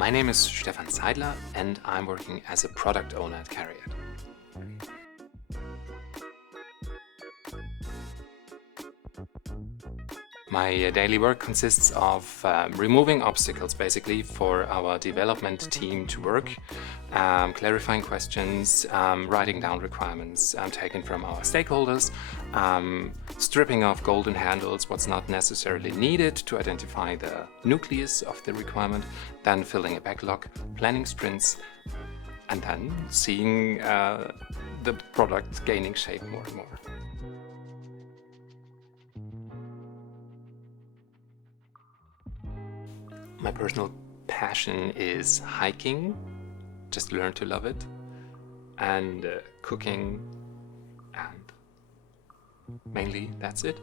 My name is Stefan and I'm working as a product owner at CARIAD. My daily work consists of removing obstacles basically for our development team to work, clarifying questions, writing down requirements taken from our stakeholders, stripping off golden handles, what's not necessarily needed to identify the nucleus of the requirement, then filling a backlog, planning sprints, and then seeing the product gaining shape more and more. My personal passion is hiking, just learn to love it, and cooking, and mainly that's it.